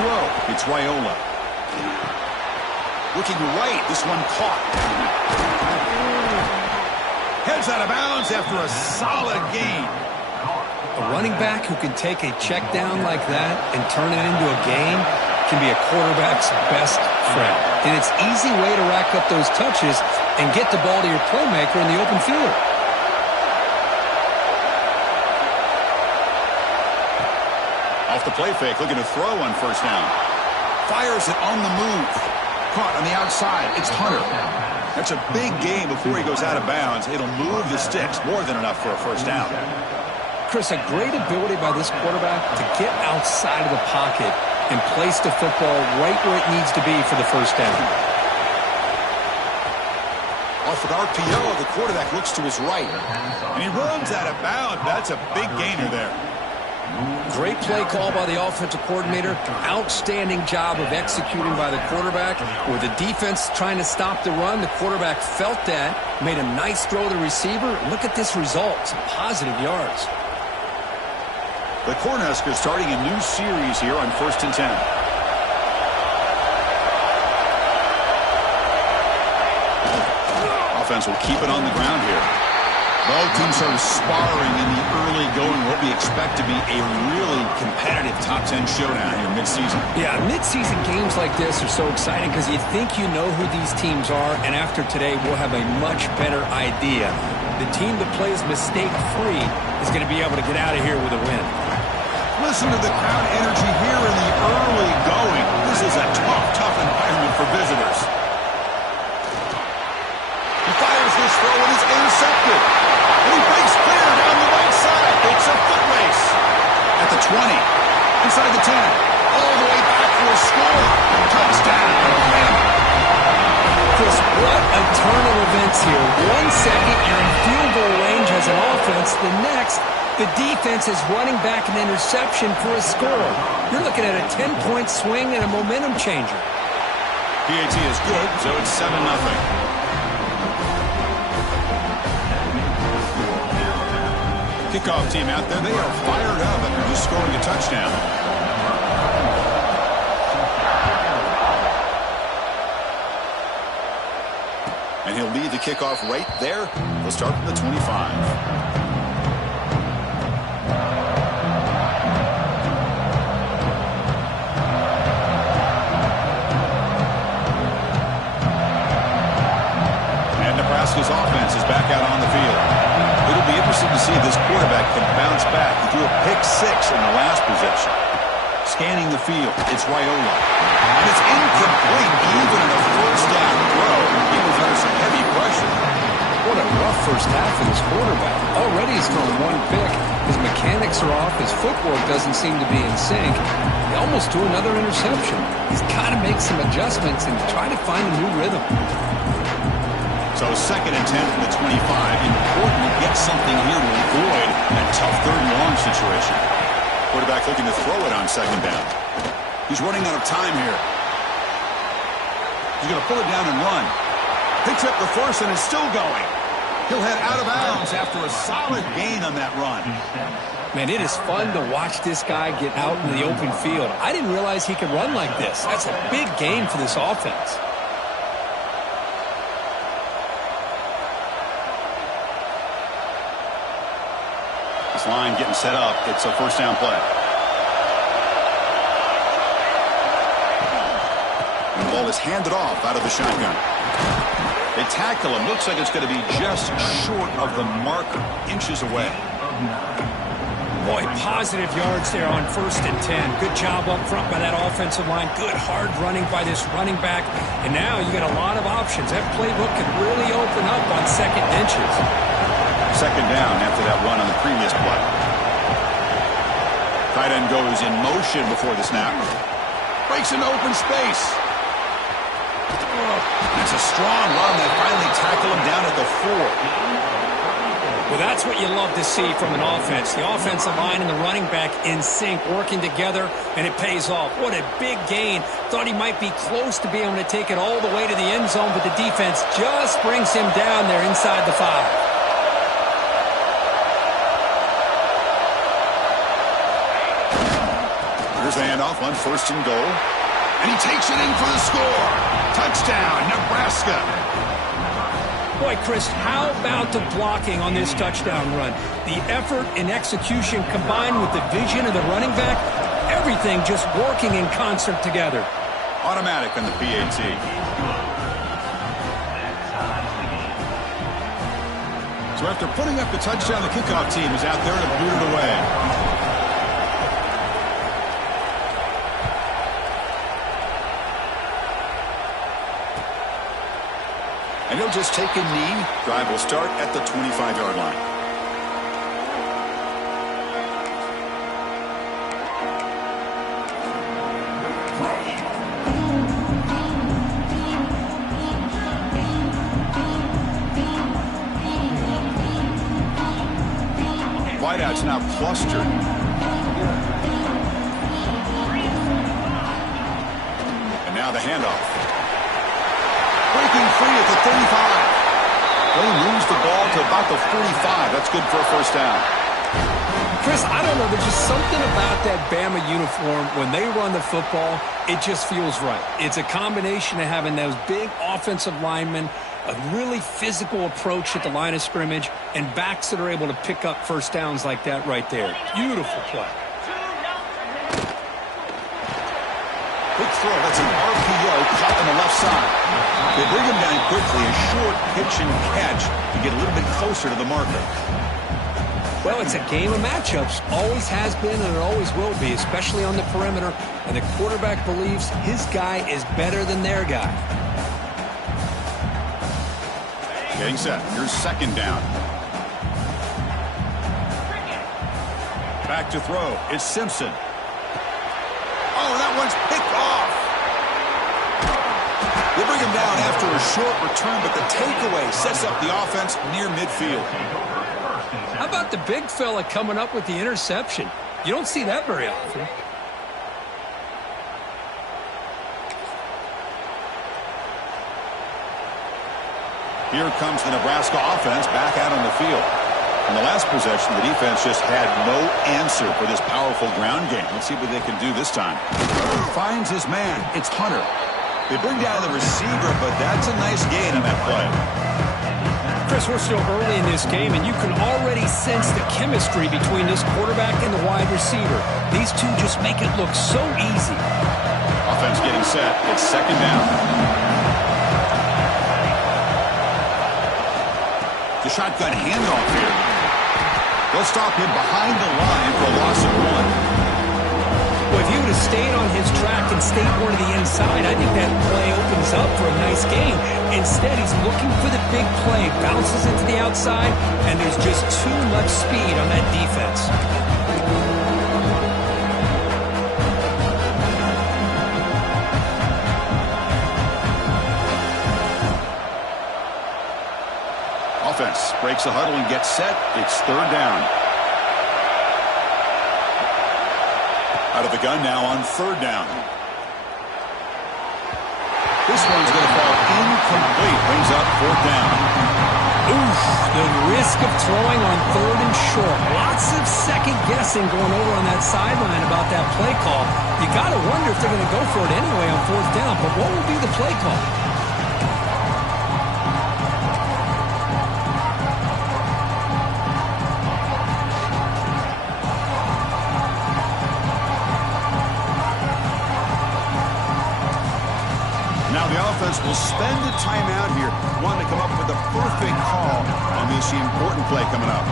throw. It's Raiola. Looking right. This one caught. Heads out of bounds after a solid gain. A running back who can take a check down like that and turn it into a gain can be a quarterback's best friend. And it's an easy way to rack up those touches and get the ball to your playmaker in the open field. Off the play fake, looking to throw on first down. Fires it on the move. Caught on the outside. It's Hunter. That's a big gain before he goes out of bounds. It'll move the sticks. More than enough for a first down. Chris, a great ability by this quarterback to get outside of the pocket and place the football right where it needs to be for the first down. Off an RPO, the quarterback looks to his right. And he runs out of bounds. That's a big gainer there. Great play call by the offensive coordinator. Outstanding job of executing by the quarterback. With the defense trying to stop the run, the quarterback felt that, made a nice throw to the receiver. Look at this result. Some positive yards. The Cornhuskers starting a new series here on 1st and 10. Offense will keep it on the ground here. Both teams are sparring in the early going what we expect to be a really competitive top 10 showdown here mid-season. Yeah, mid-season games like this are so exciting because you think you know who these teams are, and after today we'll have a much better idea. The team that plays mistake-free is going to be able to get out of here with a win. Listen to the crowd energy here in the early going. This is a tough environment for visitors. He fires this throw and it's intercepted. And he breaks clear down the right side. It's a foot race. At the 20. Inside the 10. All the way back for a score. Touchdown. Chris, what a turn of events here. 1 second, you're in field goal range as an offense. The next, the defense is running back an interception for a score. You're looking at a 10-point swing and a momentum changer. PAT is good, so it's 7-0. Kickoff team out there, they are fired up after just scoring a touchdown. And he'll lead the kickoff right there. They'll start from the 25. Nebraska's offense is back out on the field. It'll be interesting to see if this quarterback can bounce back. He threw a pick 6 in the last possession. Scanning the field, it's Raiola. And it's incomplete, even in a first down throw. He was under some heavy pressure. What a rough first half for this quarterback. Already he's thrown 1 pick. His mechanics are off. His footwork doesn't seem to be in sync. He almost threw another interception. He's got to make some adjustments and try to find a new rhythm. So 2nd and 10 from the 25. Important to get something here to avoid that tough 3rd and long situation. Quarterback looking to throw it on 2nd down. He's running out of time here. He's going to pull it down and run. Picks up the first and is still going. He'll head out of bounds after a solid gain on that run. Man, it is fun to watch this guy get out in the open field. I didn't realize he could run like this. That's a big gain for this offense. This line getting set up. It's a first down play. And the ball is handed off out of the shotgun. They tackle him. Looks like it's going to be just short of the marker. Inches away. Boy, positive yards there on 1st and 10. Good job up front by that offensive line. Good hard running by this running back. And now you got a lot of options. That playbook could really open up on 2nd and inches. 2nd down after that run on the previous play. Tight end goes in motion before the snap. Breaks into open space. It's a strong run. They finally tackle him down at the 4. Well, that's what you love to see from an offense. The offensive line and the running back in sync, working together, and it pays off. What a big gain. Thought he might be close to being able to take it all the way to the end zone, but the defense just brings him down there inside the 5. Here's the handoff on 1st and goal. And he takes it in for the score. Touchdown, Nebraska. Boy, Chris, how about the blocking on this touchdown run? The effort and execution combined with the vision of the running back, everything just working in concert together. Automatic on the PAT. So after putting up the touchdown, the kickoff team is out there to boot it away. And he'll just take a knee. Drive will start at the 25-yard line. Wideouts now clustered. And now the handoff. Breaking free at the 35. Well, he moves the ball to about the 45. That's good for a first down. Chris, I don't know. There's just something about that Bama uniform. When they run the football, it just feels right. It's a combination of having those big offensive linemen, a really physical approach at the line of scrimmage, and backs that are able to pick up first downs like that right there. Beautiful play. Quick throw. That's an RPO caught on the left side. They bring him down quickly. A short pitch and catch to get a little bit closer to the marker. Well, it's a game of matchups. Always has been and it always will be, especially on the perimeter. And the quarterback believes his guy is better than their guy. Getting set. Here's 2nd down. Back to throw. It's Simpson. Oh, that one's picked off. They bring him down after a short return, but the takeaway sets up the offense near midfield. How about the big fella coming up with the interception? You don't see that very often. Here comes the Nebraska offense back out on the field. In the last possession, the defense just had no answer for this powerful ground game. Let's see what they can do this time. Finds his man. It's Hunter. They bring down the receiver, but that's a nice gain on that play. Chris, we're still early in this game, and you can already sense the chemistry between this quarterback and the wide receiver. These two just make it look so easy. Offense getting set. It's 2nd down. The shotgun handoff here. They'll stop him behind the line for a loss of 1. Well, if he would have stayed on his track and stayed more to the inside, I think that play opens up for a nice gain. Instead, he's looking for the big play, bounces into the outside, and there's just too much speed on that defense. Offense breaks the huddle and gets set. It's 3rd down. Out of the gun now on 3rd down. This one's going to fall incomplete. Brings up 4th down. Oof, the risk of throwing on 3rd and short. Lots of second guessing going over on that sideline about that play call. You got to wonder if they're going to go for it anyway on 4th down. But what will be the play call? Will spend the timeout here, wanting to come up with the perfect call on this important play coming up.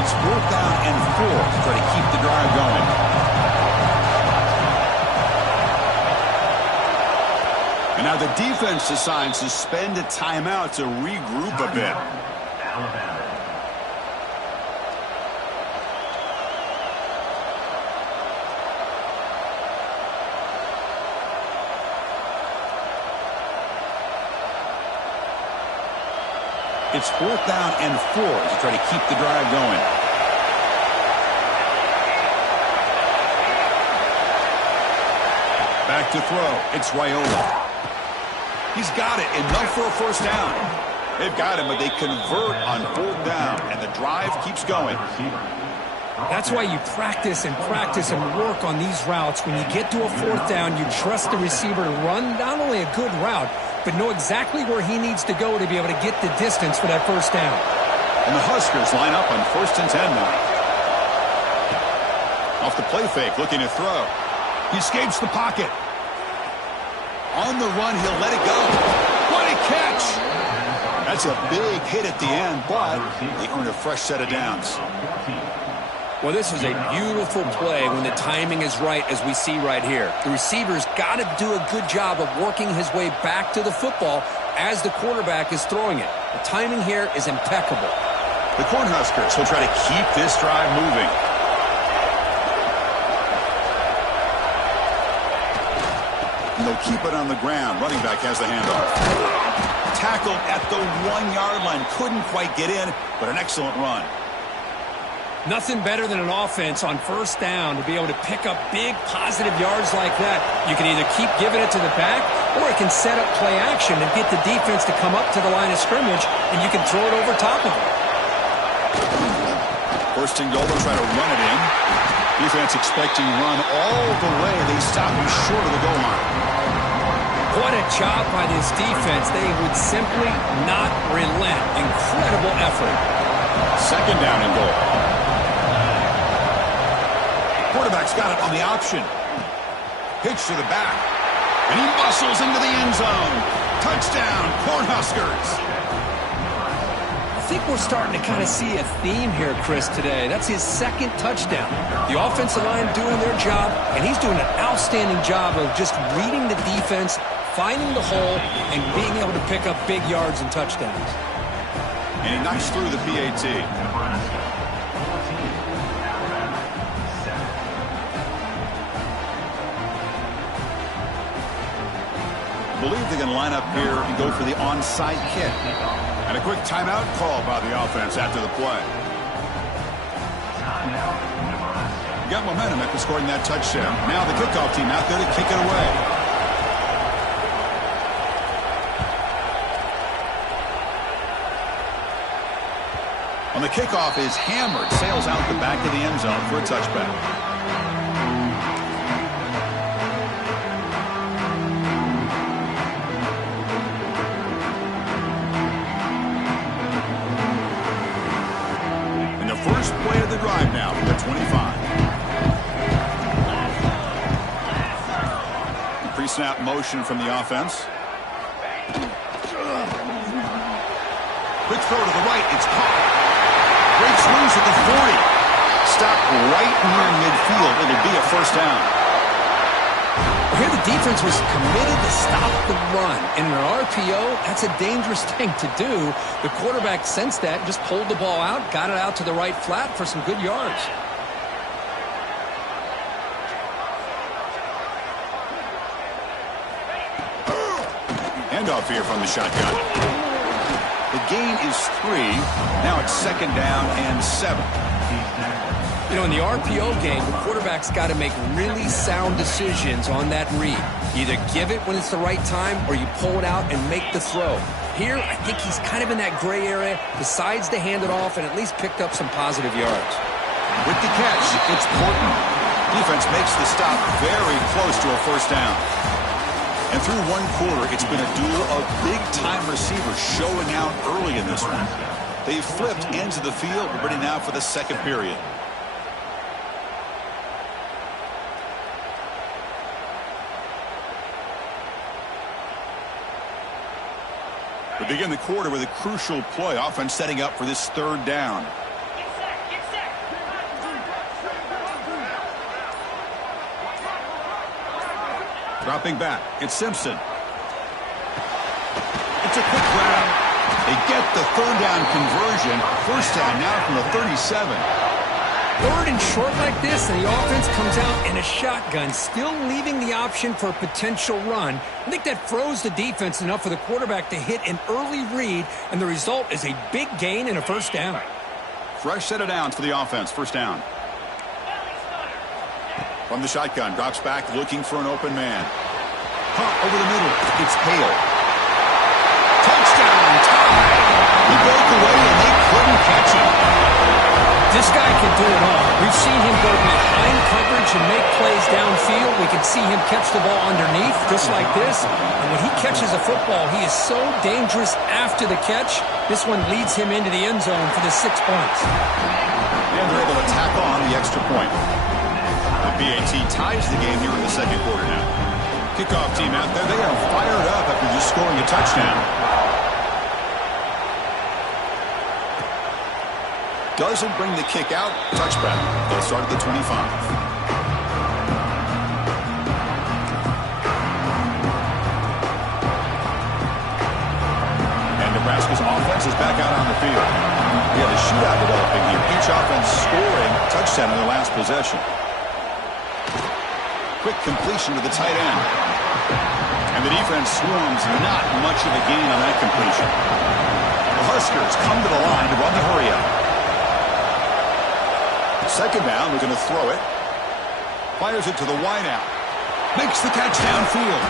It's 4th down and 4 to try to keep the drive going. And now the defense decides to spend a timeout to regroup a bit. It's 4th down and 4 to try to keep the drive going. Back to throw. It's Raiola. He's got it. Enough for a first down. They've got him, but they convert on 4th down, and the drive keeps going. That's why you practice and work on these routes. When you get to a 4th down, you trust the receiver to run not only a good route, but know exactly where he needs to go to be able to get the distance for that first down. And the Huskers line up on 1st and 10 now. Off the play fake, looking to throw. He escapes the pocket. On the run, he'll let it go. What a catch! That's a big hit at the end, but they earn a fresh set of downs. Well, this is a beautiful play when the timing is right, as we see right here. The receiver's got to do a good job of working his way back to the football as the quarterback is throwing it. The timing here is impeccable. The Cornhuskers will try to keep this drive moving. And they'll keep it on the ground. Running back has the handoff. Tackled at the 1-yard line. Couldn't quite get in, but an excellent run. Nothing better than an offense on first down to be able to pick up big positive yards like that. You can either keep giving it to the back, or it can set up play action and get the defense to come up to the line of scrimmage, and you can throw it over top of it. First and goal, they'll try to run it in. Defense expecting run all the way. They stop him short of the goal line. What a job by this defense. They would simply not relent. Incredible effort. Second down and goal. Quarterback's got it on the option. Pitch to the back. And he muscles into the end zone. Touchdown, Cornhuskers. I think we're starting to kind of see a theme here, Chris, today. That's his 2nd touchdown. The offensive line doing their job, and he's doing an outstanding job of just reading the defense, finding the hole, and being able to pick up big yards and touchdowns. And he knocks through the PAT. I believe they're going to line up here and go for the onside kick. And a quick timeout call by the offense after the play. Got momentum after scoring that touchdown. Now the kickoff team out there to kick it away. On the kickoff is hammered. Sails out the back of the end zone for a touchback. First play of the drive now from the 25. Pre-snap motion from the offense. Quick throw to the right. It's caught. Breaks loose at the 40. Stopped right near midfield. It'll be a first down. Here the defense was committed to stop the run. In an RPO, that's a dangerous thing to do. The quarterback sensed that, just pulled the ball out, got it out to the right flat for some good yards. Handoff here from the shotgun. The gain is 3. Now it's 2nd down and 7. You know, in the RPO game, the quarterback's got to make really sound decisions on that read. Either give it when it's the right time, or you pull it out and make the throw. Here, I think he's kind of in that gray area, decides to hand it off, and at least picked up some positive yards. With the catch, it's Porton. Defense makes the stop very close to a first down. And through one quarter, it's been a duel of big-time receivers showing out early in this one. They've flipped ends of the field. We're ready now for the second period. We begin the quarter with a crucial play. Offense setting up for this 3rd down. Dropping back. It's Simpson. It's a quick grab. They get the 3rd down conversion. First down now from the 37. 3rd and short like this, and the offense comes out in a shotgun, still leaving the option for a potential run. I think that froze the defense enough for the quarterback to hit an early read, and the result is a big gain and a first down. Fresh set of downs for the offense. First down. From the shotgun, drops back looking for an open man. Pump over the middle. It's Hale. This guy can do it all. We've seen him go behind coverage and make plays downfield. We can see him catch the ball underneath, just like this. And when he catches a football, he is so dangerous after the catch. This one leads him into the end zone for the 6 points. And they're able to tack on the extra point. The BAT ties the game here in the second quarter now. Kickoff team out there, they are fired up after just scoring a touchdown. Doesn't bring the kick out. Touchback. They'll start at the 25. And Nebraska's offense is back out on the field. We have a shootout developing here. Each offense scoring a touchdown in their last possession. Quick completion to the tight end. And the defense swarms not much of a gain on that completion. The Huskers come to the line to run the hurry-up. Second down, we're going to throw it. Fires it to the wideout. Makes the catch downfield.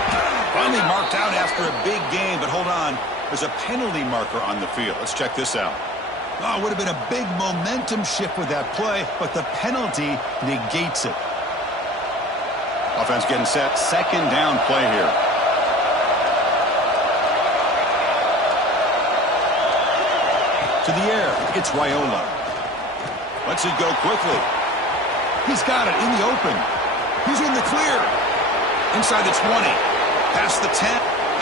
Finally marked out after a big gain, but hold on. There's a penalty marker on the field. Let's check this out. Oh, it would have been a big momentum shift with that play, but the penalty negates it. Offense getting set. Second down play here. To the air. It's Raiola. Lets it go quickly. He's got it in the open. He's in the clear. Inside the 20. Past the 10.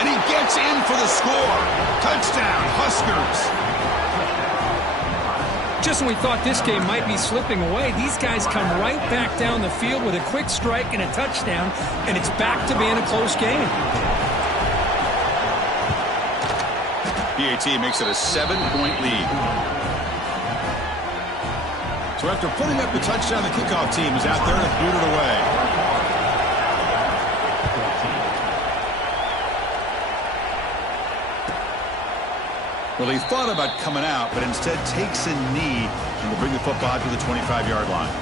And he gets in for the score. Touchdown, Huskers. Just when we thought this game might be slipping away, these guys come right back down the field with a quick strike and a touchdown, and it's back to being a close game. BAT makes it a 7-point lead. So after putting up the touchdown, the kickoff team is out there to boot it away. Well, he thought about coming out, but instead takes a knee and will bring the football to the 25-yard line.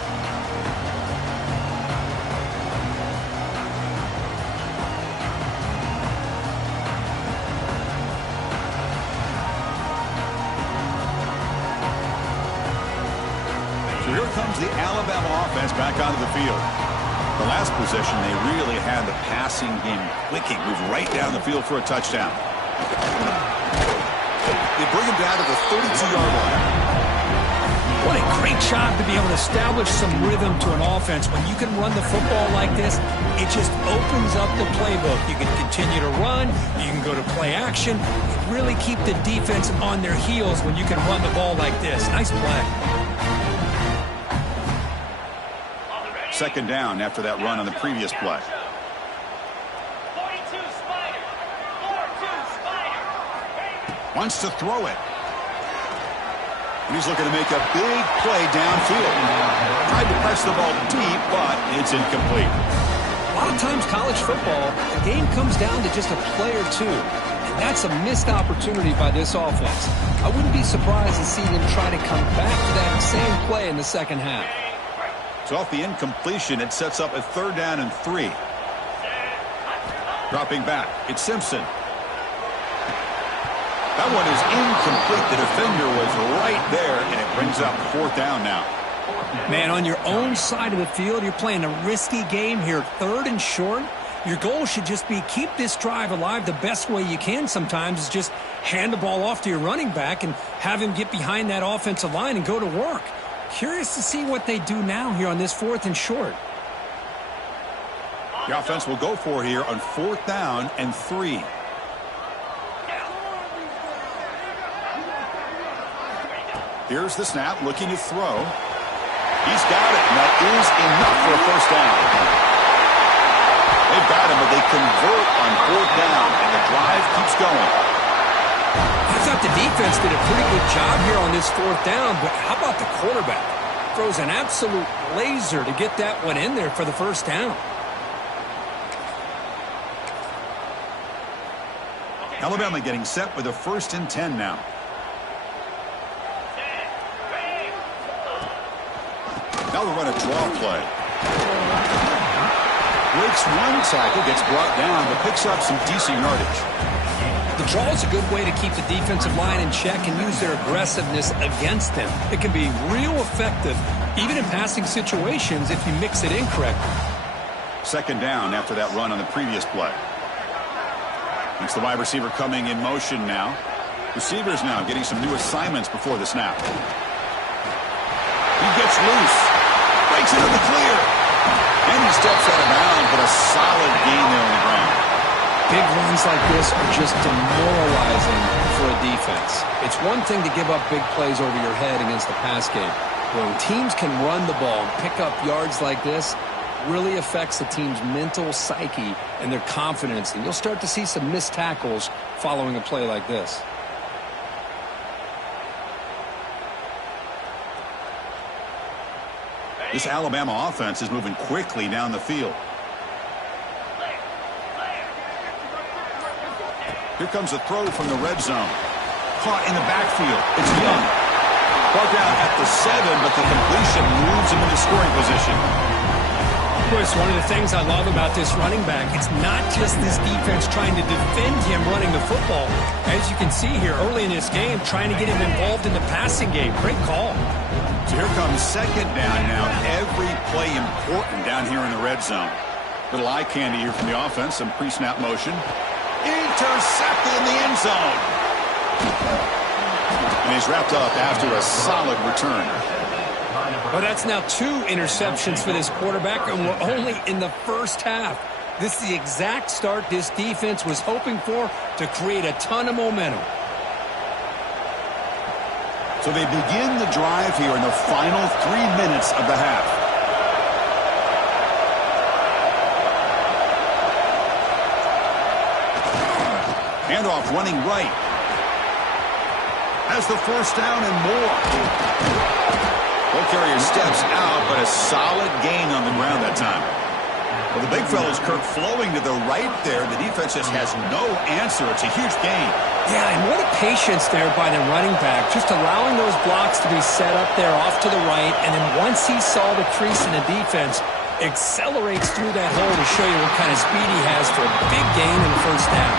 So here comes the Alabama offense back onto the field. The last possession, they really had the passing game clicking. Moved right down the field for a touchdown. They bring him down to the 32-yard line. What a great job to be able to establish some rhythm to an offense. When you can run the football like this, it just opens up the playbook. You can continue to run. You can go to play action. You really keep the defense on their heels when you can run the ball like this. Nice play. Second down after that run on the previous play. Wants to throw it. And he's looking to make a big play downfield. Tried to press the ball deep, but it's incomplete. A lot of times college football, the game comes down to just a play or two. And that's a missed opportunity by this offense. I wouldn't be surprised to see them try to come back to that same play in the second half. So off the incompletion, it sets up a 3rd down and 3. Dropping back, it's Simpson. That one is incomplete. The defender was right there, and it brings up 4th down now. Man, on your own side of the field, you're playing a risky game here. 3rd and short. Your goal should just be keep this drive alive the best way you can sometimes is just hand the ball off to your running back and have him get behind that offensive line and go to work. Curious to see what they do now here on this 4th and short. The offense will go for here on 4th down and 3. Here's the snap, looking to throw. He's got it, and that is enough for a 1st down. They've got him, but they convert on 4th down, and the drive keeps going. I thought the defense did a pretty good job here on this 4th down, but how about the quarterback? Throws an absolute laser to get that one in there for the 1st down. Alabama getting set with a 1st and 10 now. Now they'll run a draw play. Breaks one tackle, gets brought down, but picks up some decent yardage. The draw is a good way to keep the defensive line in check and use their aggressiveness against them. It can be real effective, even in passing situations, if you mix it in correctly. Second down after that run on the previous play. It's the wide receiver coming in motion now. Receivers now getting some new assignments before the snap. He gets loose. Breaks into the clear. And he steps out of bounds, but a solid gain there on the ground. Big runs like this are just demoralizing for a defense. It's one thing to give up big plays over your head against the pass game. When teams can run the ball and pick up yards like this, really affects the team's mental psyche and their confidence. And you'll start to see some missed tackles following a play like this. This Alabama offense is moving quickly down the field. Here comes a throw from the red zone. Caught in the backfield. It's Young. Brought down at the 7, but the completion moves him into scoring position. Chris, one of the things I love about this running back, it's not just this defense trying to defend him running the football. As you can see here early in this game, trying to get him involved in the passing game. Great call. So here comes second down now. Every play important down here in the red zone. Little eye candy here from the offense. Some pre-snap motion. Intercepted in the end zone. And he's wrapped up after a solid return. Well, that's now 2 interceptions for this quarterback, and we're only in the first half. This is the exact start this defense was hoping for to create a ton of momentum. So they begin the drive here in the final 3 minutes of the half. Handoff running right. Has the first down and more. Ball carrier steps out, but a solid gain on the ground that time. Well, the big fellow's Kirk flowing to the right there. The defense just has no answer. It's a huge gain. Yeah, and what a patience there by the running back, just allowing those blocks to be set up there off to the right, and then once he saw the crease in the defense, accelerates through that hole to show you what kind of speed he has for a big gain in the first down.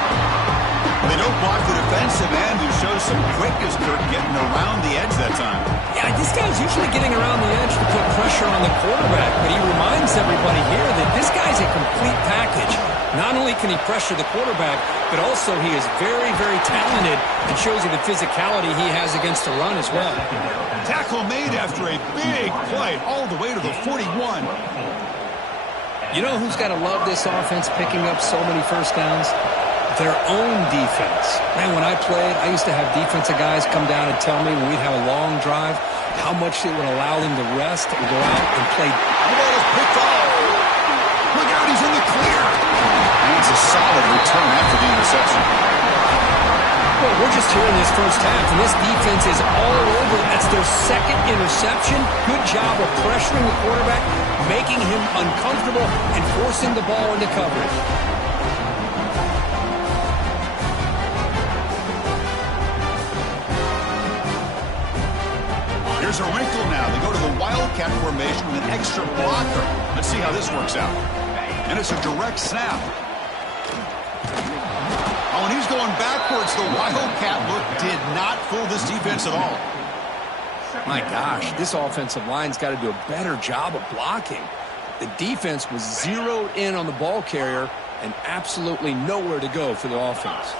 They don't block the defensive end, who shows some quickness, Kirk, getting around the edge that time. Yeah, this guy's usually getting around the edge to put pressure on the quarterback, but he reminds everybody here that this guy's a complete package. Not only can he pressure the quarterback, but also he is very, very talented and shows you the physicality he has against the run as well. Tackle made after a big play all the way to the 41. You know who's got to love this offense picking up so many first downs? Their own defense. Man, when I played, I used to have defensive guys come down and tell me when we'd have a long drive how much it would allow them to rest and go out and play. The ball is picked off. Look out, he's in the clear. And it's a solid return after the interception. Well, we're just here in this first half, and this defense is all over. That's their second interception. Good job of pressuring the quarterback, making him uncomfortable, and forcing the ball into coverage. Here's a wrinkle now. They go to the Wildcat formation with an extra blocker. Let's see how this works out. And it's a direct snap. Oh, and he's going backwards. The Wildcat look did not fool this defense at all. My gosh, this offensive line's got to do a better job of blocking. The defense was zeroed in on the ball carrier and absolutely nowhere to go for the offense.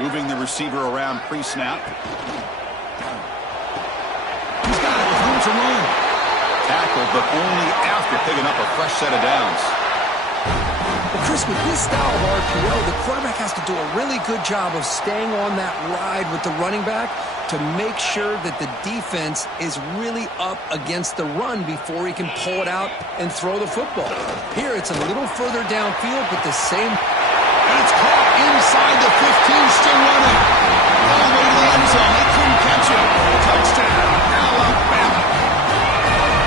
Moving the receiver around pre-snap. He's got it with room to roam. Tackled, but only after picking up a fresh set of downs. Well, Chris, with this style of RPO, the quarterback has to do a really good job of staying on that ride with the running back to make sure that the defense is really up against the run before he can pull it out and throw the football. Here, it's a little further downfield, but the same... And it's caught inside the 15, still running. All the way to the end zone. They couldn't catch him. Touchdown, Alabama.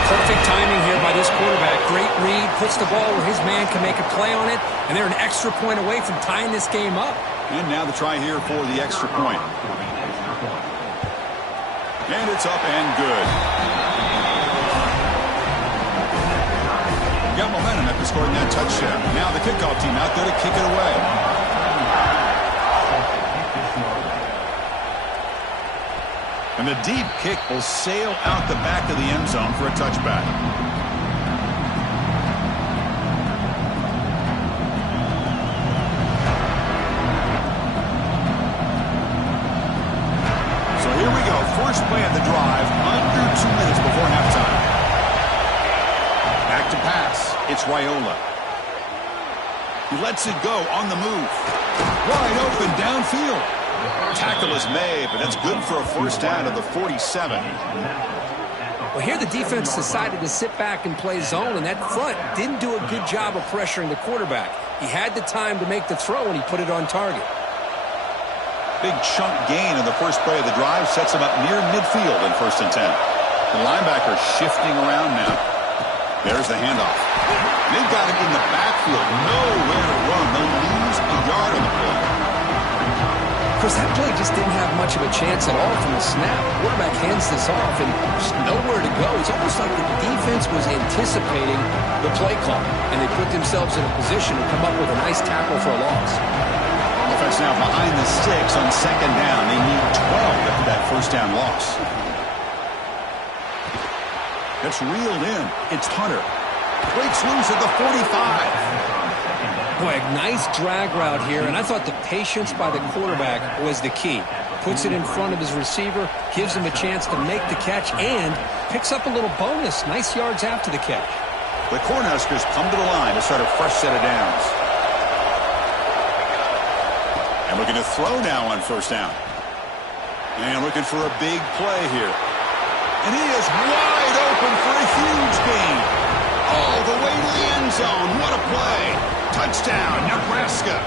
Perfect timing here by this quarterback. Great read, puts the ball where his man can make a play on it, and they're an extra point away from tying this game up. And now the try here for the extra point. And it's up and good. got momentum after scoring that touchdown. Now the kickoff team out there to kick it away. And the deep kick will sail out the back of the end zone for a touchback. So here we go. First play of the drive, under 2 minutes before halftime. Back to pass. It's Raiola. He lets it go on the move. Wide open downfield. Tackle is made, but that's good for a first down of the 47. Well, here the defense decided to sit back and play zone, and that front didn't do a good job of pressuring the quarterback. He had the time to make the throw, and he put it on target. Big chunk gain in the first play of the drive sets him up near midfield in 1st and 10. The linebacker shifting around now. There's the handoff. They've got him in the backfield. Nowhere to run. They'll lose a yard on the play. Chris, that play just didn't have much of a chance at all from the snap. The quarterback hands this off and just nowhere to go. It's almost like the defense was anticipating the play call, and they put themselves in a position to come up with a nice tackle for a loss. Offense now behind the sticks on 2nd down. They need 12 after that first down loss. That's reeled in. It's Hunter. Breaks loose at the 45. Boy, a nice drag route here, and I thought the patience by the quarterback was the key. Puts it in front of his receiver, gives him a chance to make the catch, and picks up a little bonus. Nice yards after the catch. The Cornhuskers come to the line to start a fresh set of downs. And looking to throw now on 1st down. And looking for a big play here. And he is wide open for a huge gain. All the way to the end zone. What a play. Touchdown, Nebraska.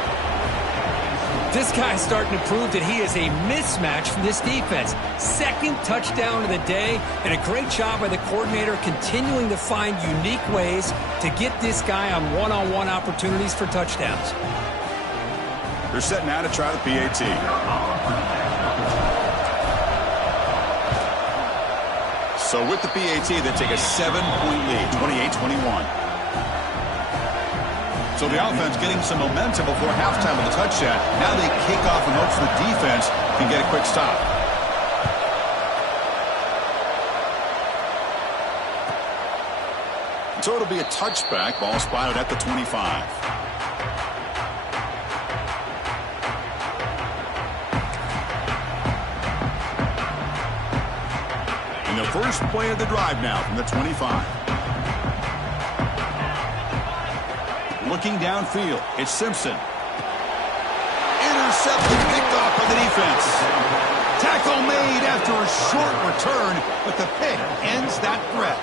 This guy's starting to prove that he is a mismatch from this defense. 2nd touchdown of the day, and a great job by the coordinator continuing to find unique ways to get this guy on one-on-one opportunities for touchdowns. They're setting out to try the PAT. So with the PAT, they take a 7-point lead, 28-21. So the offense getting some momentum before halftime with a touchdown. Now they kick off and hope the defense can get a quick stop. So it'll be a touchback. Ball spotted at the 25. And the first play of the drive now from the 25. Looking downfield, it's Simpson. Intercepted, picked off by the defense. Tackle made after a short return, but the pick ends that threat.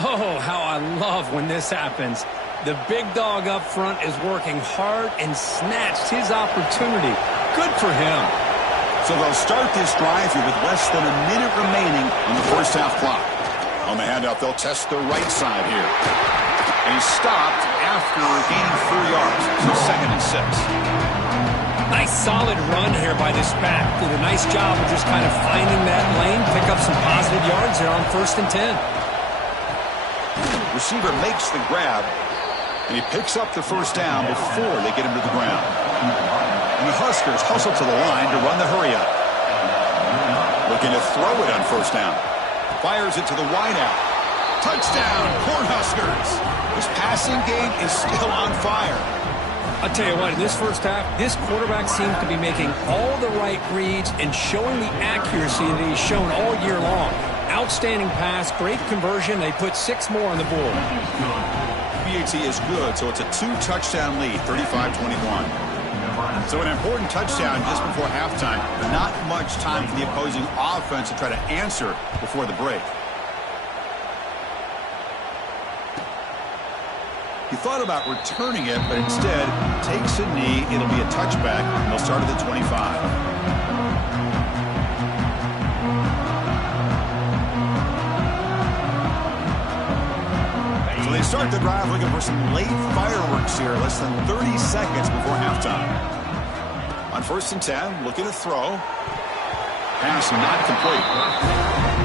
Oh, how I love when this happens. The big dog up front is working hard and snatched his opportunity. Good for him. So they'll start this drive here with less than a minute remaining on the first half clock. On the handoff, they'll test the right side here. And he's stopped after gaining 4 yards. So 2nd and 6. Nice solid run here by this back. Did a nice job of just kind of finding that lane, pick up some positive yards there on 1st and 10. Receiver makes the grab, and he picks up the first down before they get him to the ground. And the Huskers hustle to the line to run the hurry up. Looking to throw it on 1st down. Fires it to the wideout. Touchdown, Cornhuskers. This passing game is still on fire. I'll tell you what, in this first half, this quarterback seems to be making all the right reads and showing the accuracy that he's shown all year long. Outstanding pass, great conversion. They put 6 more on the board. PAT is good, so it's a 2-touchdown lead, 35-21. So an important touchdown just before halftime. Not much time for the opposing offense to try to answer before the break. He thought about returning it, but instead takes a knee. It'll be a touchback, and they'll start at the 25. So they start the drive looking for some late fireworks here, less than 30 seconds before halftime. On 1st and 10, looking to throw. Pass not complete.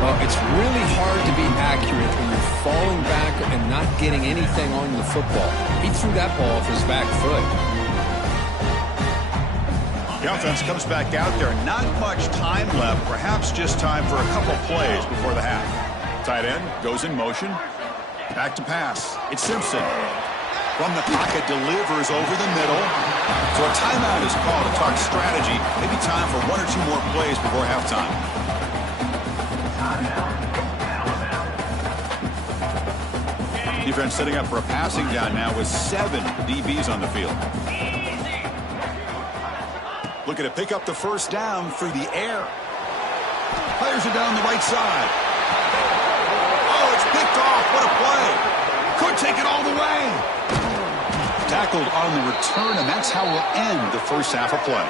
Well, it's really hard to be accurate when you're falling back and not getting anything on the football. He threw that ball off his back foot. The offense comes back out there. Not much time left. Perhaps just time for a couple plays before the half. Tight end goes in motion. Back to pass. It's Simpson. From the pocket, delivers over the middle. So a timeout is called to talk strategy. Maybe time for one or two more plays before halftime. Defense setting up for a passing down now with 7 DBs on the field. Looking to pick up the first down through the air. Fires it down the right side. Oh, it's picked off. What a play. Could take it all the way. Tackled on the return, and that's how we'll end the first half of play.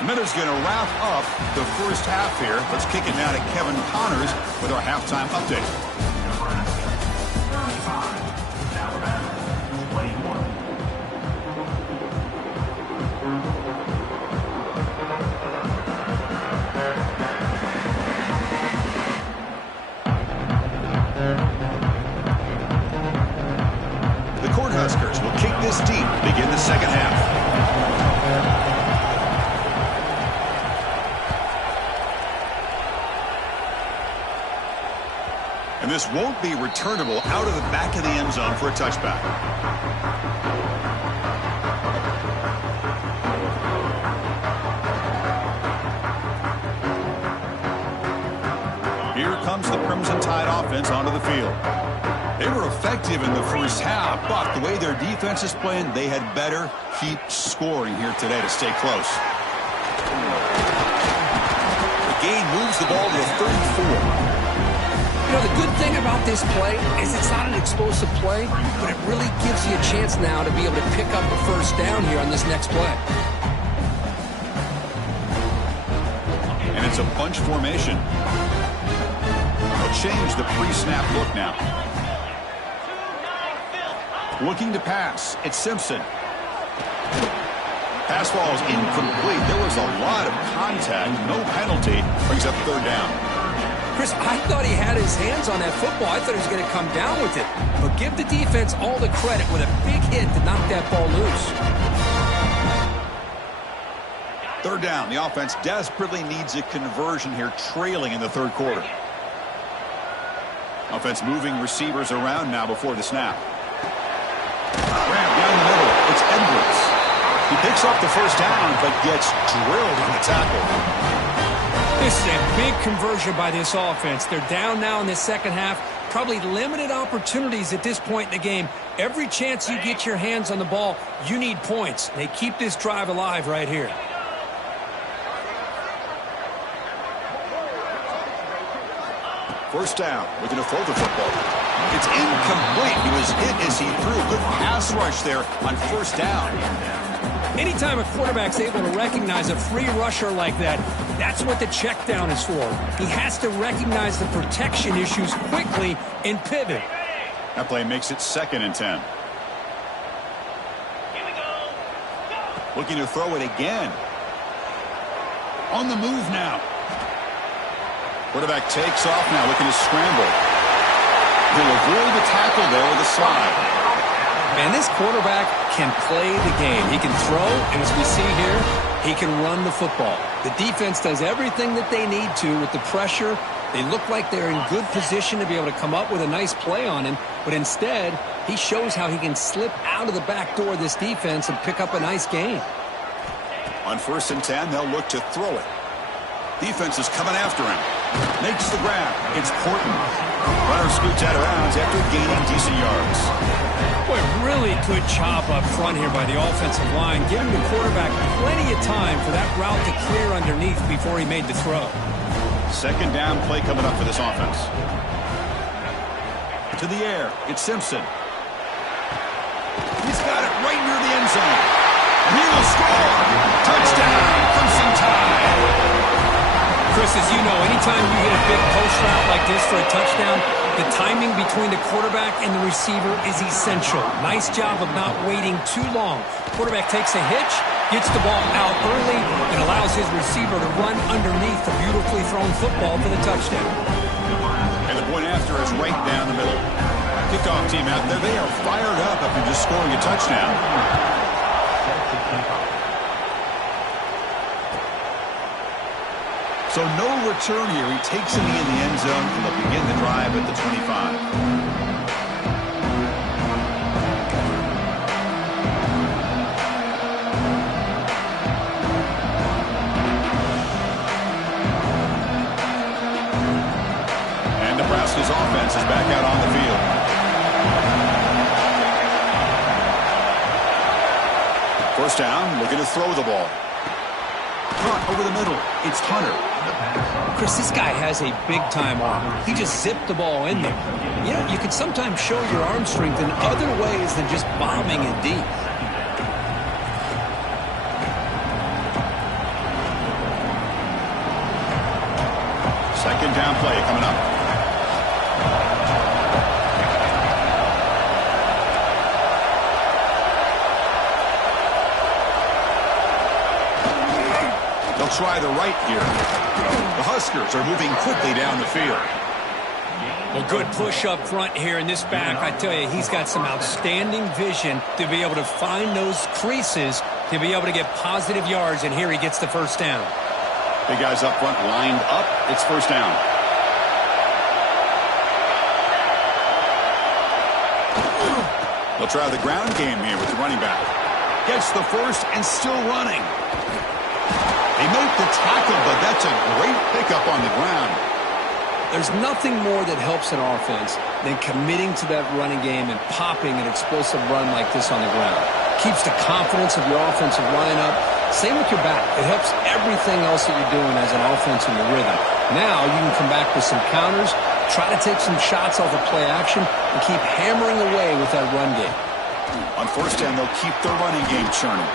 The Miners going to wrap up the first half here. Let's kick it now to Kevin Connors with our halftime update. The Cornhuskers will kick this deep, begin the second half. And this won't be returnable out of the back of the end zone for a touchback. Here comes the Crimson Tide offense onto the field. They were effective in the first half, but the way their defense is playing, they had better keep scoring here today to stay close. The gain moves the ball to the 34. You know, the good thing about this play is it's not an explosive play, but it really gives you a chance now to be able to pick up a first down here on this next play. And it's a bunch formation. They'll change the pre-snap look now. Looking to pass. It's Simpson. Pass ball is incomplete. There was a lot of contact. No penalty. Brings up third down. Chris, I thought he had his hands on that football. I thought he was going to come down with it. But give the defense all the credit with a big hit to knock that ball loose. Third down. The offense desperately needs a conversion here, trailing in the third quarter. Offense moving receivers around now before the snap. Grab down the middle. It's Edwards. He picks up the first down, but gets drilled on the tackle. This is a big conversion by this offense. They're down now in the second half. Probably limited opportunities at this point in the game. Every chance you get your hands on the ball, you need points. They keep this drive alive right here. First down. Looking to throw the football. It's incomplete. He was hit as he threw. Good pass rush there on first down. Anytime a quarterback's able to recognize a free rusher like that, that's what the check down is for. He has to recognize the protection issues quickly and pivot. That play makes it 2nd and 10. Looking to throw it again. On the move now. Quarterback takes off now, looking to scramble. He'll avoid the tackle there with a slide. Man, this quarterback can play the game. He can throw, and as we see here, he can run the football. The defense does everything that they need to with the pressure. They look like they're in good position to be able to come up with a nice play on him, but instead, he shows how he can slip out of the back door of this defense and pick up a nice gain. On 1st and 10, they'll look to throw it. Defense is coming after him. Makes the grab. It's Porton. Runner scoots out of bounds after gaining decent yards. Boy, really good job up front here by the offensive line, giving the quarterback plenty of time for that route to clear underneath before he made the throw. Second down play coming up for this offense. To the air. It's Simpson. He's got it right near the end zone. And he will score. Touchdown, Crimson Tide. Chris, as you know, anytime you hit a big post route like this for a touchdown, the timing between the quarterback and the receiver is essential. Nice job of not waiting too long. Quarterback takes a hitch, Gets the ball out early and allows his receiver to run underneath the beautifully thrown football for the touchdown. And the point after is right down the middle. Kickoff team out there, they are fired up after just scoring a touchdown. So no return here. He takes it in the end zone, and they'll begin the drive at the 25. Nebraska's offense is back out on the field. First down, looking to throw the ball. Caught over the middle. It's Hunter. Chris, this guy has a big-time arm. He just zipped the ball in there. You know, you can sometimes show your arm strength in other ways than just bombing it deep. Second down play coming up. They'll try the right here. The Huskers are moving quickly down the field. Well, good push up front here in this back. I tell you, he's got some outstanding vision to be able to find those creases to be able to get positive yards, and here he gets the first down. Big guys up front lined up. It's first down. They'll try the ground game here with the running back. Gets the first and still running. They make the tackle, but that's a great pickup on the ground. There's nothing more that helps an offense than committing to that running game and popping an explosive run like this on the ground. Keeps the confidence of your offensive lineup. Same with your back. It helps everything else that you're doing as an offense in the rhythm. Now you can come back with some counters, try to take some shots off of play action, and keep hammering away with that run game. On first down, they'll keep their running game churning.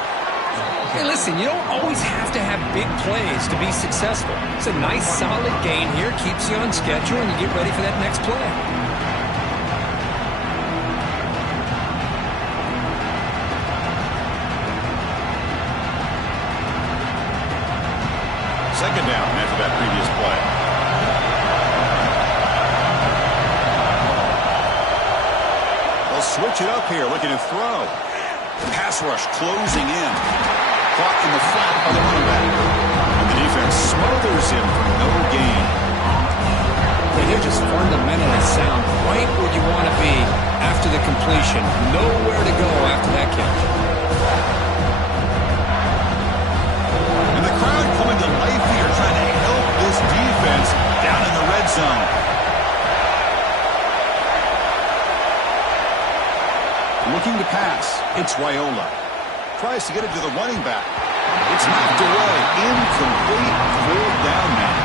Hey, listen, you don't always have to have big plays to be successful. It's a nice, solid gain here. Keeps you on schedule, and you get ready for that next play. Second down after that previous play. They'll switch it up here, looking to throw. Pass rush closing in. Caught in the flat by the running back. And the defense smothers him for no gain. They're just fundamentally sound, right where you want to be after the completion. Nowhere to go after that catch. And the crowd coming to life here, trying to help this defense down in the red zone. Looking to pass. It's Raiola. Tries to get it to the running back. It's knocked away. Incomplete. Fourth down now.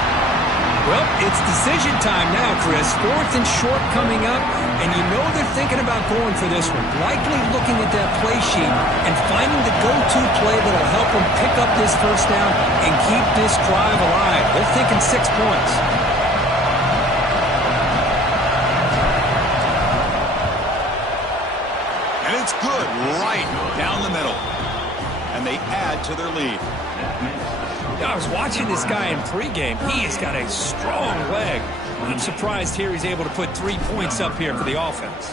Well, it's decision time now, Chris. Fourth and short coming up, and you know they're thinking about going for this one. Likely looking at that play sheet and finding the go-to play that'll help them pick up this first down and keep this drive alive. They're thinking 6 points. And it's good right down the middle. And they add to their lead. I was watching this guy in pregame. He has got a strong leg. I'm surprised here he's able to put 3 points up here for the offense.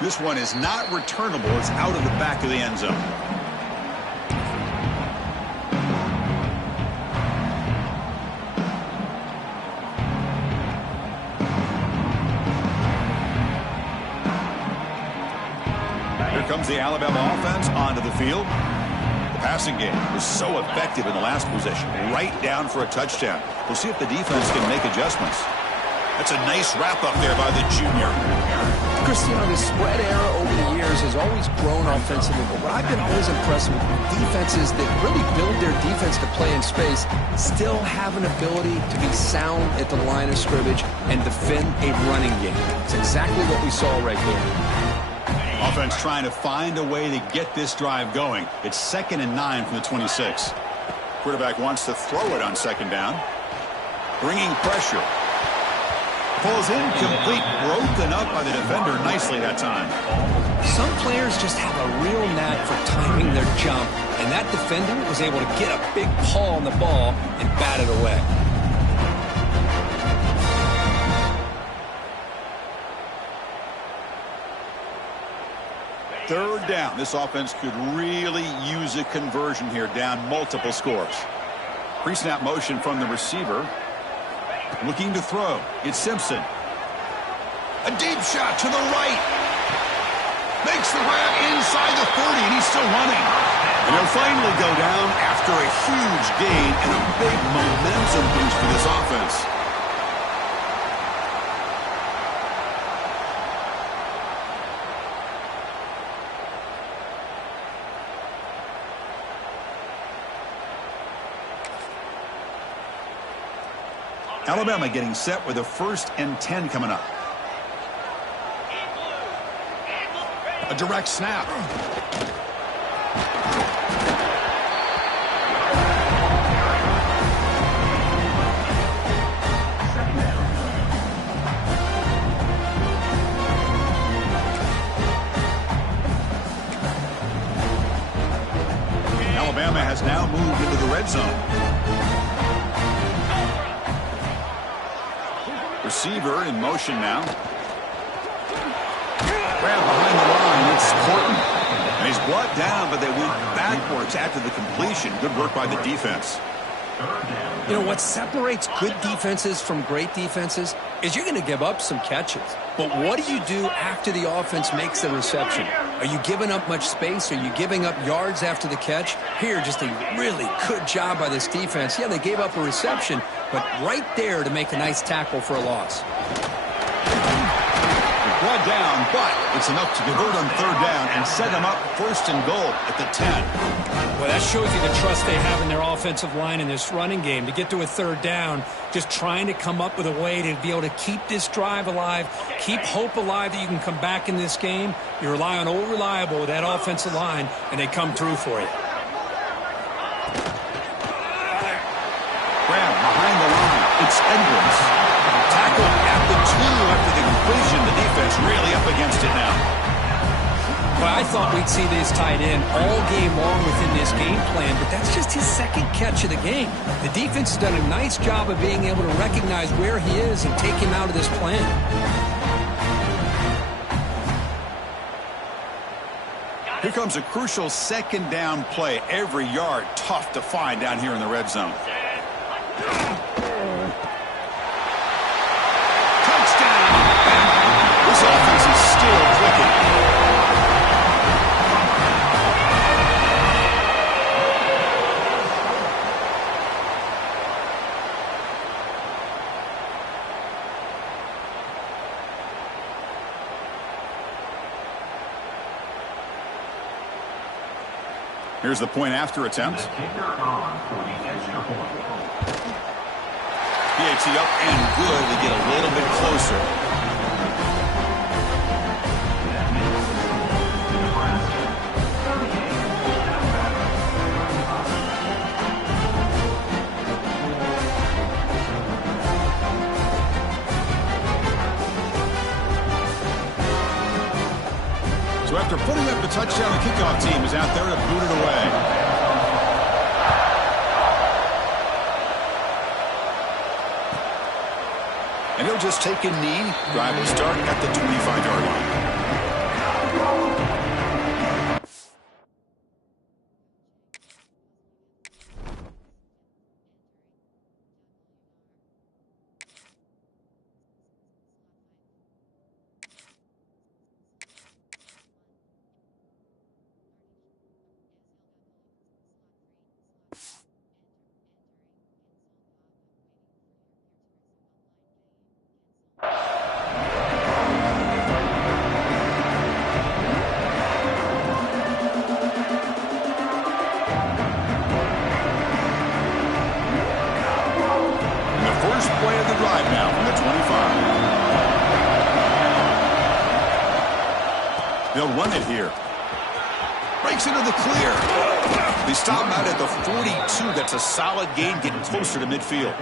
This one is not returnable. It's out of the back of the end zone. Comes the Alabama offense onto the field. The passing game was so effective in the last possession, right down for a touchdown. We'll see if the defense can make adjustments. That's a nice wrap-up there by the junior. Chris, you know, the spread era over the years has always grown offensively, but what I've been always impressed with defenses that really build their defense to play in space still have an ability to be sound at the line of scrimmage and defend a running game. It's exactly what we saw right there. Offense trying to find a way to get this drive going. It's 2nd and 9 from the 26. Quarterback wants to throw it on second down. Bringing pressure. Falls incomplete, broken up by the defender nicely that time. Some players just have a real knack for timing their jump, and that defender was able to get a big paw on the ball and bat it away. Third down. This offense could really use a conversion here, down multiple scores. Pre-snap motion from the receiver. Looking to throw. It's Simpson. A deep shot to the right. Makes the grab inside the 30, and he's still running. And he'll finally go down after a huge gain and a big momentum boost for this offense. Alabama getting set with a 1st and 10 coming up. A direct snap. Alabama has now moved into the red zone. Receiver in motion now. Grab behind the line. It's Horton. And he's brought down, but they went backwards after the completion. Good work by the defense. You know, what separates good defenses from great defenses is you're going to give up some catches. But what do you do after the offense makes the reception? Are you giving up much space? Are you giving up yards after the catch? Here, just a really good job by this defense. Yeah, they gave up a reception, but right there to make a nice tackle for a loss. Brought down, but it's enough to convert on 3rd down and set them up 1st and goal at the 10. Well, that shows you the trust they have in their offensive line in this running game. To get to a 3rd down, just trying to come up with a way to be able to keep this drive alive, keep hope alive that you can come back in this game. You rely on Old Reliable with that offensive line, and they come through for you. Grab behind the line. It's Edwards. Tackle at the 2 after the completion. The defense really up against it now. Well, I thought we'd see this tight end all game long within this game plan, but that's just his 2nd catch of the game. The defense has done a nice job of being able to recognize where he is and take him out of this plan. Here comes a crucial 2nd down play. Every yard tough to find down here in the red zone. Touchdown! This offense is still clicking. Here's the point after attempt. PAT up and good to get a little bit closer. So after putting up the touchdown, the kickoff team is out there to boot it away. And he'll just take a knee. Drive will start at the 25-yard line. They'll run it here. Breaks into the clear. They stop him out at the 42. That's a solid gain, getting closer to midfield.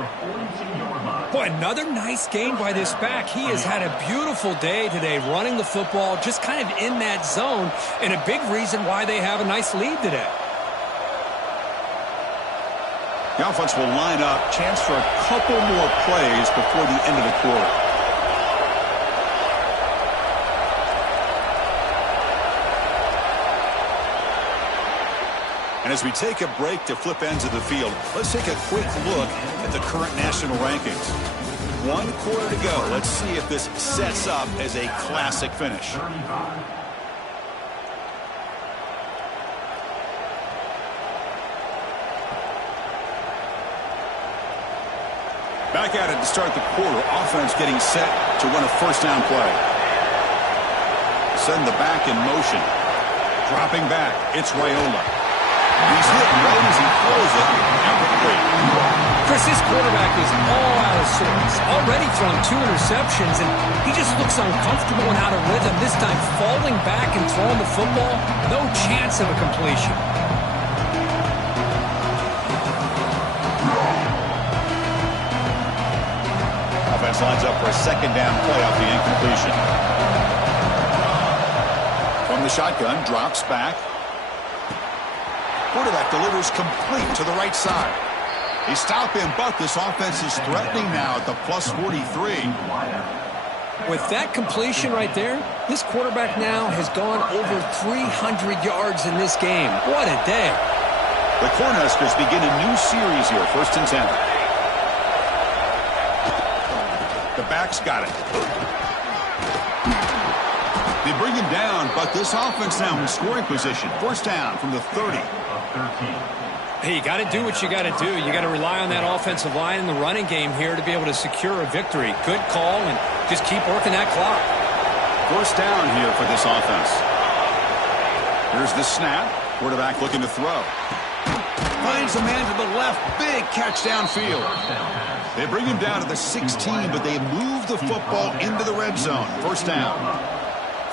Boy, another nice gain by this back. He has had a beautiful day today running the football, just kind of in that zone, and a big reason why they have a nice lead today. The offense will line up. Chance for a couple more plays before the end of the quarter. And as we take a break to flip ends of the field, let's take a quick look at the current national rankings. 1 quarter to go. Let's see if this sets up as a classic finish. Back at it to start the quarter. Offense getting set to run a first down play. Send the back in motion. Dropping back. It's Raiola. He's hit right as he throws it. Chris, this quarterback is all out of sorts. Already thrown 2 interceptions, and he just looks uncomfortable and out of rhythm. This time falling back and throwing the football. No chance of a completion. Offense lines up for a second down play off the incompletion. From the shotgun, drops back. Quarterback delivers complete to the right side. They stop him, but this offense is threatening now at the plus 43. With that completion right there, this quarterback now has gone over 300 yards in this game. What a day. The Cornhuskers begin a new series here, 1st and 10. The back's got it. They bring him down, but this offense now in scoring position. 1st down from the 30. Hey, you got to do what you got to do. You got to rely on that offensive line in the running game here to be able to secure a victory. Good call, and just keep working that clock. 1st down here for this offense. Here's the snap. Quarterback looking to throw. Finds a man to the left. Big catch downfield. They bring him down to the 16, but they move the football into the red zone. 1st down.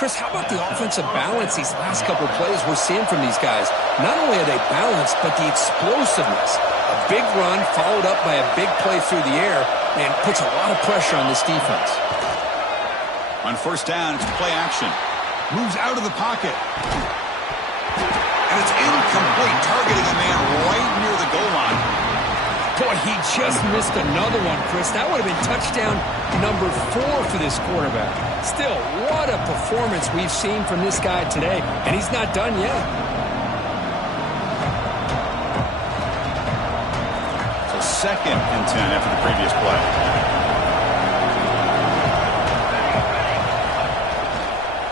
Chris, how about the offensive balance these last couple of plays we're seeing from these guys? Not only are they balanced, but the explosiveness. A big run followed up by a big play through the air, and puts a lot of pressure on this defense. On 1st down, it's play action. Moves out of the pocket. And it's incomplete, targeting a man right near the goal line. Boy, he just missed another one, Chris. That would have been touchdown number 4 for this quarterback. Still, what a performance we've seen from this guy today, and he's not done yet. So 2nd and 10 after the previous play.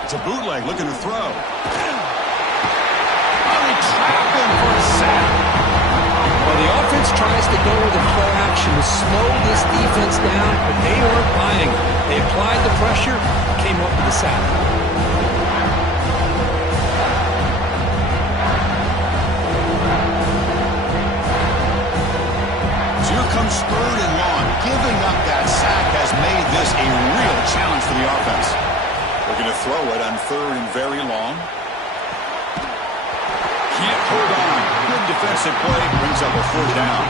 It's a bootleg looking to throw. Oh, they trap him for a sack. Well, the offense tries to go with the play action to slow this defense down, but they weren't buying it. They applied the pressure, came up with the sack. So here comes 3rd and long. Giving up that sack has made this a real challenge for the offense. Looking to throw it on 3rd and very long. Can't hold on. Good defensive play. Brings up a 4th down.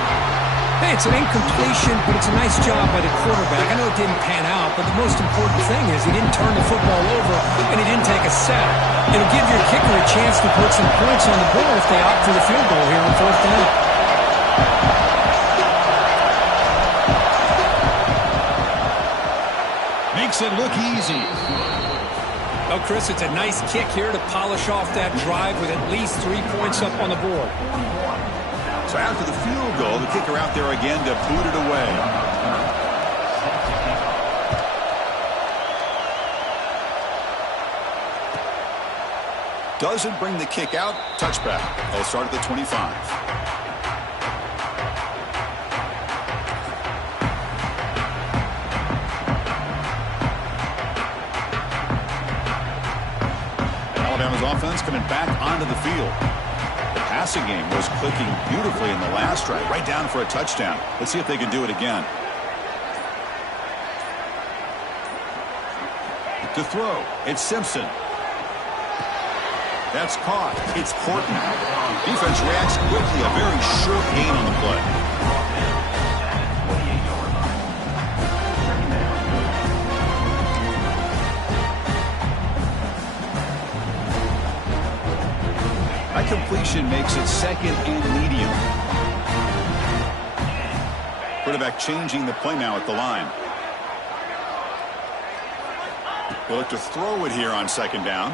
Hey, it's an incompletion, but it's a nice job by the quarterback. I know it didn't pan out, but the most important thing is he didn't turn the football over and he didn't take a sack. It'll give your kicker a chance to put some points on the board if they opt for the field goal here on 4th down. Makes it look easy. Oh, Chris, it's a nice kick here to polish off that drive with at least 3 points up on the board. So after the field goal, the kicker out there again to boot it away. Doesn't bring the kick out. Touchback. They'll start at the 25. Alabama's offense coming back onto the field. The passing game was clicking beautifully in the last drive, right down for a touchdown. Let's see if they can do it again. To throw, it's Simpson. That's caught. It's Horton. Defense reacts quickly. A very short gain on the play. That completion makes it second and medium. Quarterback changing the play now at the line. We'll look to throw it here on second down.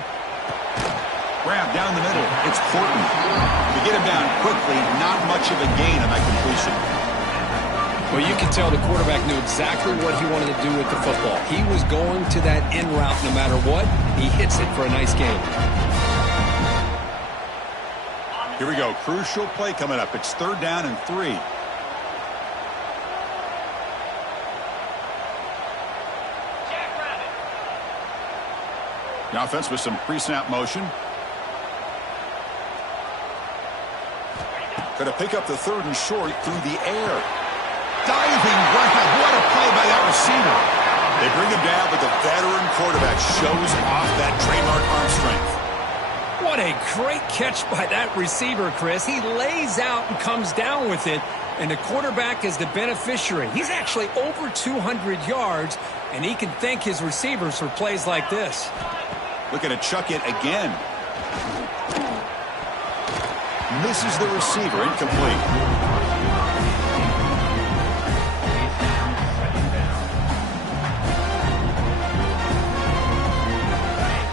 Grab down the middle. It's Horton. To get him down quickly, not much of a gain on that completion. Well, you can tell the quarterback knew exactly what he wanted to do with the football. He was going to that in route no matter what. He hits it for a nice gain. Here we go. Crucial play coming up. It's 3rd down and 3. The offense with some pre-snap motion. Going to pick up the 3rd and short through the air. Diving grab. What a play by that receiver. They bring him down, but the veteran quarterback shows off that trademark arm strength. What a great catch by that receiver, Chris. He lays out and comes down with it, and the quarterback is the beneficiary. He's actually over 200 yards, and he can thank his receivers for plays like this. Looking to chuck it again. Misses the receiver, incomplete.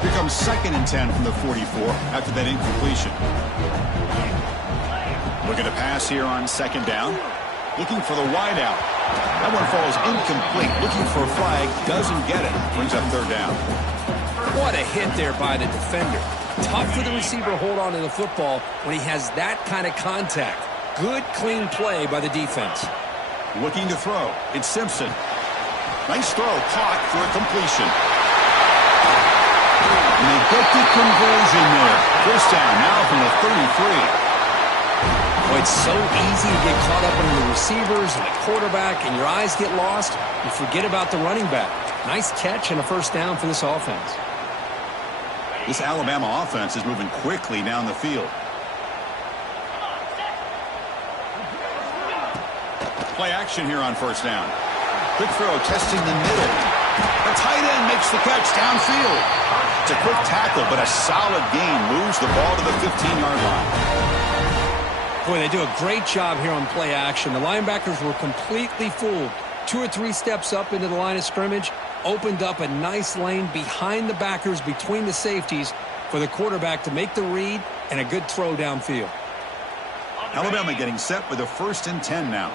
Here comes 2nd and 10 from the 44 after that incompletion. Looking to pass here on 2nd down. Looking for the wide out. That one falls incomplete. Looking for a flag, doesn't get it. Brings up 3rd down. What a hit there by the defender. Tough for the receiver to hold on to the football when he has that kind of contact. Good, clean play by the defense. Looking to throw. It's Simpson. Nice throw. Caught for a completion. And they get the conversion there. 1st down now from the 33. Well, it's so easy to get caught up in the receivers and the quarterback, and your eyes get lost. You forget about the running back. Nice catch and a 1st down for this offense. This Alabama offense is moving quickly down the field. Play action here on 1st down. Quick throw testing the middle. The tight end makes the catch downfield. It's a quick tackle, but a solid gain. Moves the ball to the 15-yard line. Boy, they do a great job here on play action. The linebackers were completely fooled. 2 or 3 steps up into the line of scrimmage. Opened up a nice lane behind the backers, between the safeties, for the quarterback to make the read and a good throw downfield. Alabama getting set with a 1st and 10 now.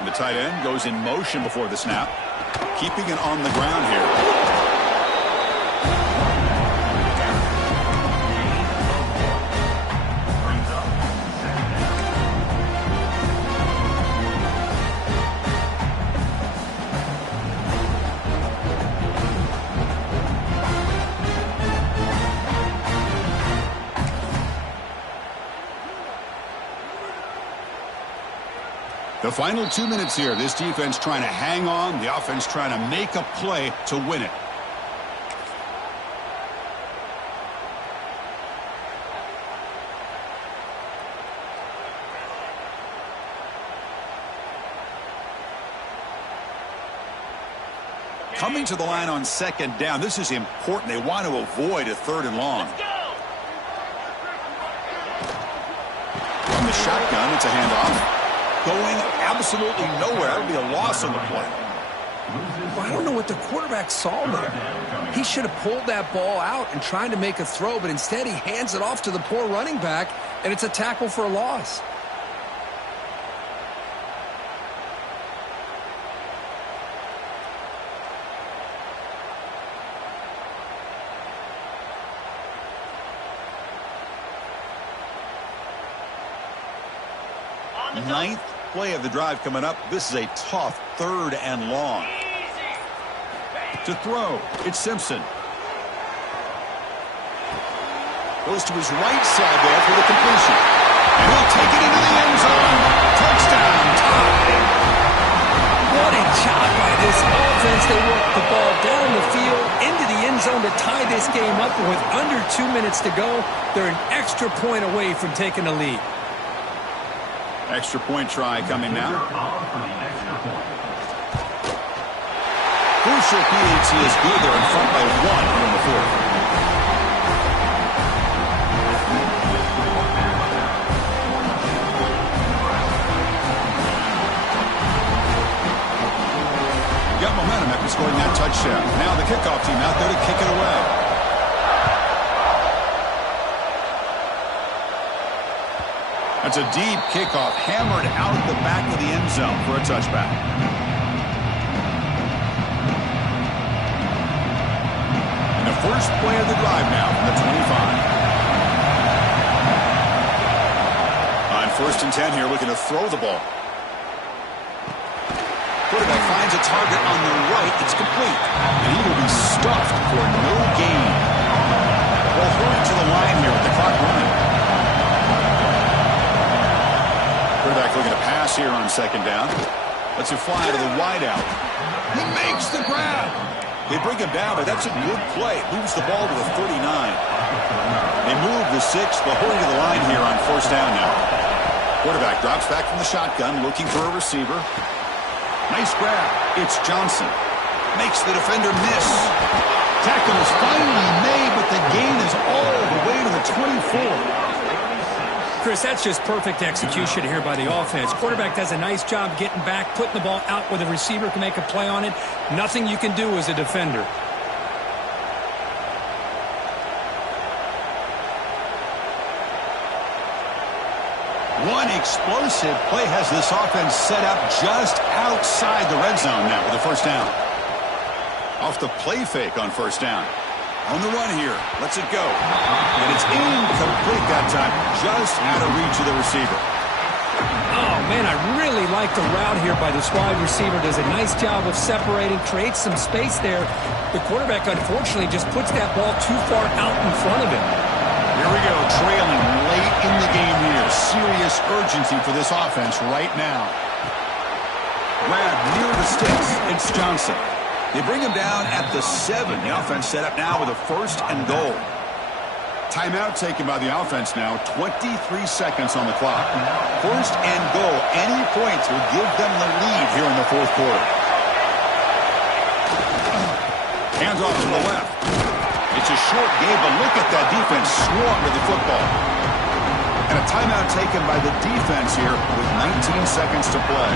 And the tight end goes in motion before the snap, keeping it on the ground here. The final 2 minutes here. This defense trying to hang on. The offense trying to make a play to win it. Coming to the line on 2nd down. This is important. They want to avoid a 3rd and long. From the shotgun, it's a handoff. Going absolutely nowhere. That would be a loss on the play. Well, I don't know what the quarterback saw there. He should have pulled that ball out and tried to make a throw, but instead he hands it off to the poor running back, and it's a tackle for a loss. Ninth play of the drive coming up. This is a tough 3rd and long. To throw, it's Simpson. Goes to his right side there for the completion. And he'll take it into the end zone. Touchdown, tie. What a job by this offense. offense, they work the ball down the field into the end zone to tie this game up. And with under 2 minutes to go, they're an extra point away from taking the lead. Extra point try coming now. Crucial PAT is good. They're in front by 1 here in the fourth. Got momentum after scoring that touchdown. Now the kickoff team out there to kick it away. That's a deep kickoff, hammered out the back of the end zone for a touchback. And the first play of the drive now from the 25. On 1st and 10 here, looking to throw the ball. Quarterback finds a target on the right. It's complete. And he will be stuffed for no gain. Well, throwing to the line here with the clock running. Quarterback looking to pass here on 2nd down. Lets it fly to the wideout. He makes the grab. They bring him down, but that's a good play. Moves the ball to the 39. They move the 6, but hurry to the line here on 1st down now. Quarterback drops back from the shotgun, looking for a receiver. Nice grab. It's Johnson. Makes the defender miss. Tackle is finally made, but the gain is all the way to the 24. Chris, that's just perfect execution here by the offense. Quarterback does a nice job getting back, putting the ball out where the receiver can make a play on it. Nothing you can do as a defender. One explosive play has this offense set up just outside the red zone now with a 1st down. Off the play fake on 1st down. On the run here. Lets it go. And it's incomplete that time. Just out of reach of the receiver. Oh, man, I really like the route here by this wide receiver. Does a nice job of separating, creates some space there. The quarterback, unfortunately, just puts that ball too far out in front of him. Here we go, trailing late in the game here. Serious urgency for this offense right now. Grab near the sticks. It's Johnson. They bring him down at the 7. The offense set up now with a 1st and goal. Timeout taken by the offense now. 23 seconds on the clock. 1st and goal. Any points will give them the lead here in the 4th quarter. Hands off to the left. It's a short game, but look at that defense swarm with the football. And a timeout taken by the defense here with 19 seconds to play.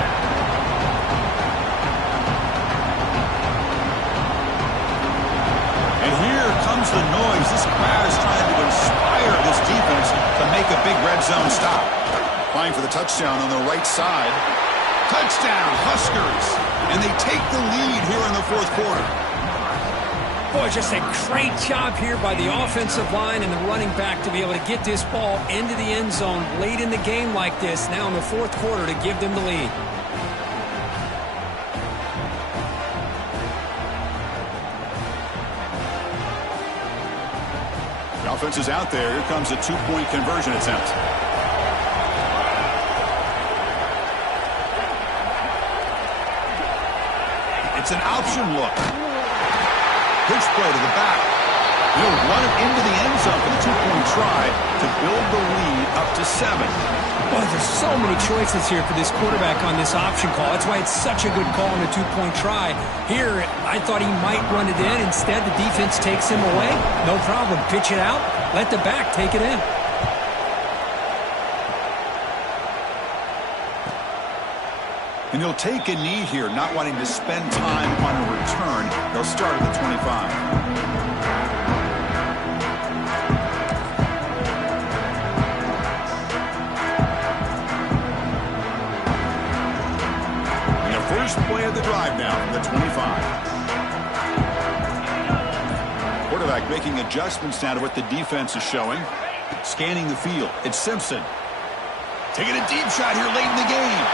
And here comes the noise. This crowd is trying to inspire this defense to make a big red zone stop. Flying for the touchdown on the right side. Touchdown, Huskers. And they take the lead here in the 4th quarter. Boy, just a great job here by the offensive line and the running back to be able to get this ball into the end zone late in the game like this, now in the 4th quarter, to give them the lead. The offense is out there. Here comes a 2-point conversion attempt. It's an option look. Pitch play to the back. He'll run it into the end zone for the 2-point try to build the lead up to 7. Boy, there's so many choices here for this quarterback on this option call. That's why it's such a good call on the 2-point try. Here, I thought he might run it in. Instead, the defense takes him away. No problem. Pitch it out. Let the back take it in. And he'll take a knee here, not wanting to spend time on a return. They'll start at the 25. And the first play of the drive now from the 25. Quarterback making adjustments now to what the defense is showing. Scanning the field. It's Simpson. Taking a deep shot here late in the game.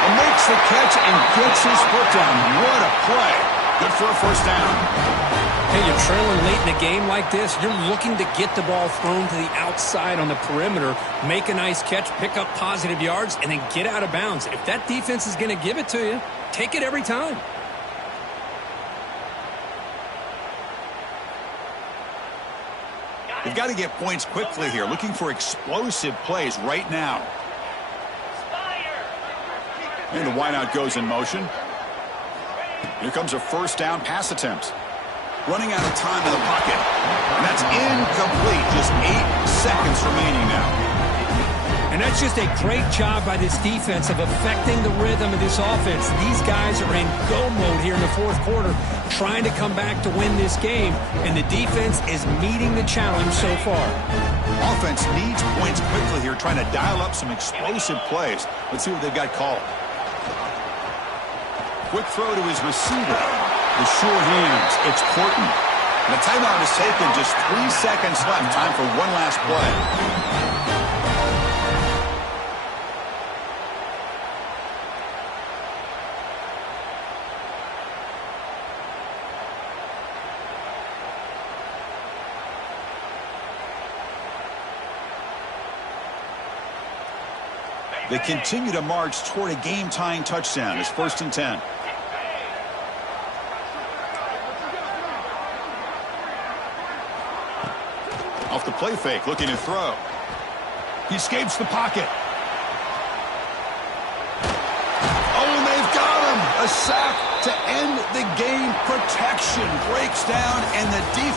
And makes the catch and gets his foot down. What a play. Good for a 1st down. Hey, you're trailing late in a game like this. You're looking to get the ball thrown to the outside on the perimeter, make a nice catch, pick up positive yards, and then get out of bounds. If that defense is going to give it to you, take it every time. got to get points quickly here, looking for explosive plays right now. And the wideout goes in motion. Here comes a first down pass attempt. Running out of time in the pocket. And that's incomplete. Just 8 seconds remaining now. And that's just a great job by this defense of affecting the rhythm of this offense. These guys are in go mode here in the fourth quarter, trying to come back to win this game, and the defense is meeting the challenge so far. Offense needs points quickly here, trying to dial up some explosive plays. Let's see what they've got called. Quick throw to his receiver. The sure hands. It's Porton. And the timeout is taken. Just 3 seconds left. Time for one last play. They continue to march toward a game-tying touchdown. It's 1st and 10. Off the play fake, looking to throw. He escapes the pocket. Oh, and they've got him. A sack to end the game. Protection breaks down, and the defense